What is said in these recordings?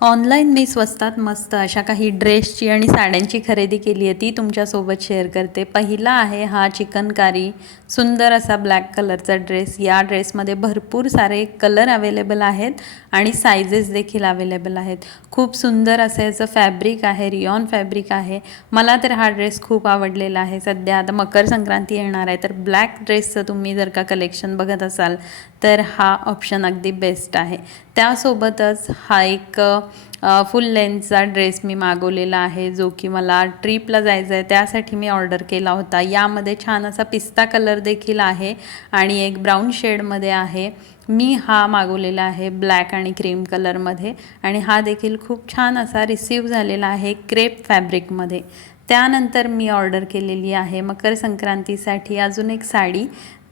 Online मी स्वस्तात मस्त अशा काही ड्रेसची आणि साड्यांची खरेदी केली आहे, ती तुमच्यासोबत शेअर करते. पहिला आहे हा चिकनकारी सुंदर असा ब्लॅक कलरचा ड्रेस. या ड्रेसमध्ये भरपूर सारे कलर अवेलेबल आहेत आणि सायझेस देखील अवेलेबल आहेत. खूप सुंदर असं याचं फॅब्रिक आहे, रियॉन फॅब्रिक आहे. मला तर हा ड्रेस खूप आवडलेला आहे. सध्या आता मकर संक्रांती येणार आहे, तर ब्लॅक ड्रेसचं तुम्ही जर का कलेक्शन बघत असाल तर हा ऑप्शन अगदी बेस्ट आहे. त्यासोबतच हा एक फुल लेंथचा ड्रेस मी मागवलेला आहे, जो की मला ट्रिपला जायचं आहे त्यासाठी मी ऑर्डर केला होता. यामध्ये छान असा पिस्ता कलर देखील आहे आणि एक ब्राऊन शेडमध्ये आहे. मी हा मागवलेला आहे ब्लॅक आणि क्रीम कलरमध्ये आणि हा देखील खूप छान असा रिसीव झालेला आहे क्रेप फॅब्रिकमध्ये. त्यानंतर मी ऑर्डर केलेली आहे मकर संक्रांतीसाठी अजून एक साडी.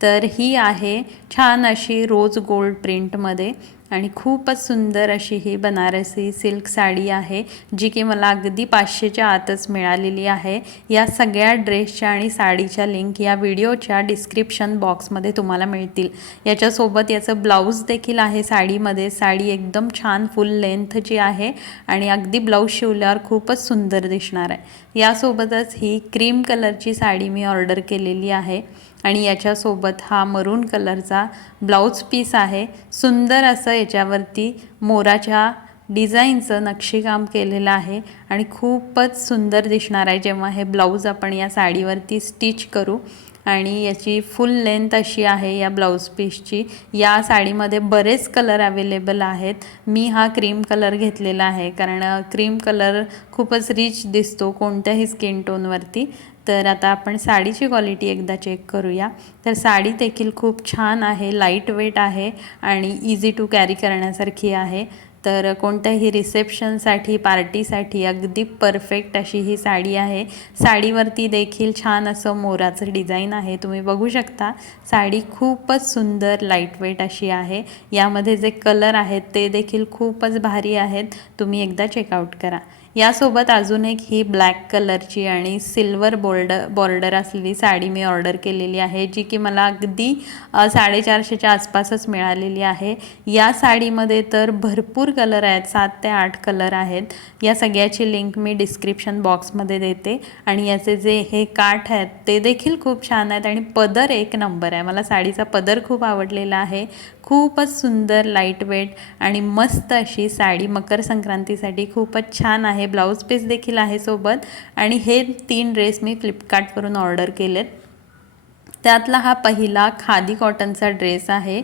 तर ही आहे छान अशी रोज गोल्ड प्रिंटमध्ये आणि खूपच सुंदर अशी ही बनारसी सिल्क साडी आहे, जी की मला अगदी 500च्या आतच मिळालेली आहे. या सगळ्या ड्रेसच्या आणि साडीच्या लिंक या व्हिडिओच्या डिस्क्रिप्शन बॉक्समध्ये तुम्हाला मिळतील. याच्यासोबत याचं ब्लाऊज देखील आहे साडीमध्ये. साडी एकदम छान फुल लेंथची आहे आणि अगदी ब्लाऊज शिवल्यावर खूपच सुंदर दिसणार आहे. यासोबतच ही क्रीम कलरची साडी मी ऑर्डर केलेली आहे आणि याच्यासोबत हा मरून कलरचा ब्लाऊज पीस आहे. सुंदर असं याच्यावरती मोराच्या डिझाईनचं नक्षीकाम केलेलं आहे आणि खूपच सुंदर दिसणार आहे जेव्हा हे ब्लाऊज आपण या साडीवरती स्टिच करू. आणि याची फुल लेंथ अशी आहे या ब्लाऊज पीसची. या साडीमध्ये बरेच कलर अवेलेबल आहेत. मी हा क्रीम कलर घेतलेला आहे कारण क्रीम कलर खूपच रिच दिसतो कोणत्याही स्किन टोनवरती. तर आता आपण साडीची क्वालिटी एकदा चेक करूया. तर साडी देखील खूप छान आहे, लाईट वेट आहे आणि इझी टू कॅरी करण्यासारखी आहे. तर कोणत्याही रिसेप्शनसाठी पार्टीसाठी अगदी परफेक्ट अशी ही साडी आहे. साडीवरती देखील छान असं मोराचं डिझाईन आहे, तुम्ही बघू शकता. साडी खूपच सुंदर लाईट वेट अशी आहे. यामध्ये जे कलर आहेत ते देखील खूपच भारी आहेत, तुम्ही एकदा चेकआउट करा. यासोबत अजून एक ही ब्लॅक कलरची आणि सिल्वर बॉर्डर असलेली साडी मी ऑर्डर केलेली आहे, जी की मला अगदी 450च्या आसपासच मिळालेली आहे. या साडीमध्ये तर भरपूर कलर आहेत, 7 ते 8 कलर आहेत. या सगळ्याची लिंक मी डिस्क्रिप्शन बॉक्समध्ये देते. आणि याचे जे हे काठ आहेत ते देखील खूप छान आहेत आणि पदर एक नंबर आहे. मला साडीचा पदर खूप आवडलेला आहे. खूपच सुंदर लाईट वेट आणि मस्त अशी साडी मकर संक्रांतीसाठी खूपच छान आहे. ब्लाऊज पीस देखील आहे सोबत. आणि हे 3 ड्रेस मी फ्लिपकार्टवरून ऑर्डर केलेत. त्यातला हा पहिला खादी कॉटनचा ड्रेस आहे,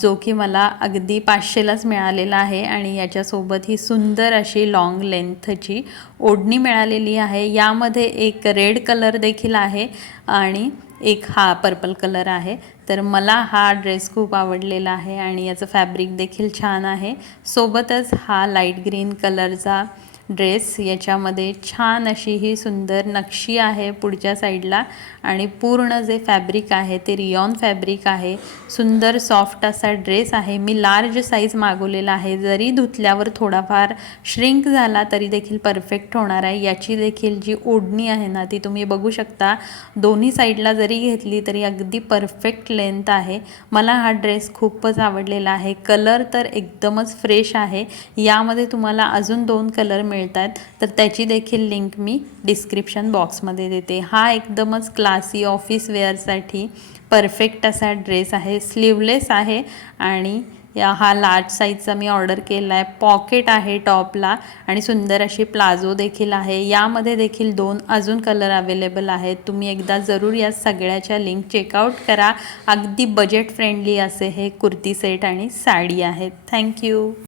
जो की मला अगदी 500लाच मिळालेला आहे आणि याच्यासोबत ही सुंदर अशी लॉंग लेंथची ओढणी मिळालेली आहे. यामध्ये एक रेड कलर देखील आहे आणि एक हा पर्पल कलर आहे. तर मला हा ड्रेस खूप आवडलेला आहे आणि याचं फॅब्रिक देखील छान आहे. सोबतच हा लाईट ग्रीन कलरचा ड्रेस, याच्यामध्ये छान अशी ही सुंदर नक्षी आहे पुढच्या साईडला आणि पूर्ण जे फॅब्रिक आहे ते रियॉन फॅब्रिक आहे. सुंदर सॉफ्ट असा ड्रेस आहे. मी लार्ज साईज मागवलेला आहे. जरी धुतल्यावर थोडाफार श्रिंक झाला तरी देखील परफेक्ट होणार आहे. याची देखील जी ओढणी आहे ना ती तुम्ही बघू शकता. दोन्ही साईडला जरी घेतली तरी अगदी परफेक्ट लेंथ आहे. मला हा ड्रेस खूपच आवडलेला आहे. कलर तर एकदमच फ्रेश आहे. यामध्ये तुम्हाला अजून 2 कलर मिळतात, तर त्याची देखील लिंक मी डिस्क्रिप्शन बॉक्समध्ये देते. हा एकदमच क्लासी ऑफिस वेअरसाठी परफेक्ट असा ड्रेस आहे. स्लीवलेस आहे आणि हा लार्ज साईजचा मी ऑर्डर केला आहे. पॉकेट आहे टॉपला आणि सुंदर अशी प्लाझो देखील आहे. यामध्ये देखील 2 अजून कलर अवेलेबल आहेत. तुम्ही एकदा जरूर या सगळ्याच्या लिंक चेकआउट करा. अगदी बजेट फ्रेंडली असे हे कुर्ती सेट आणि साडी आहेत. थँक्यू.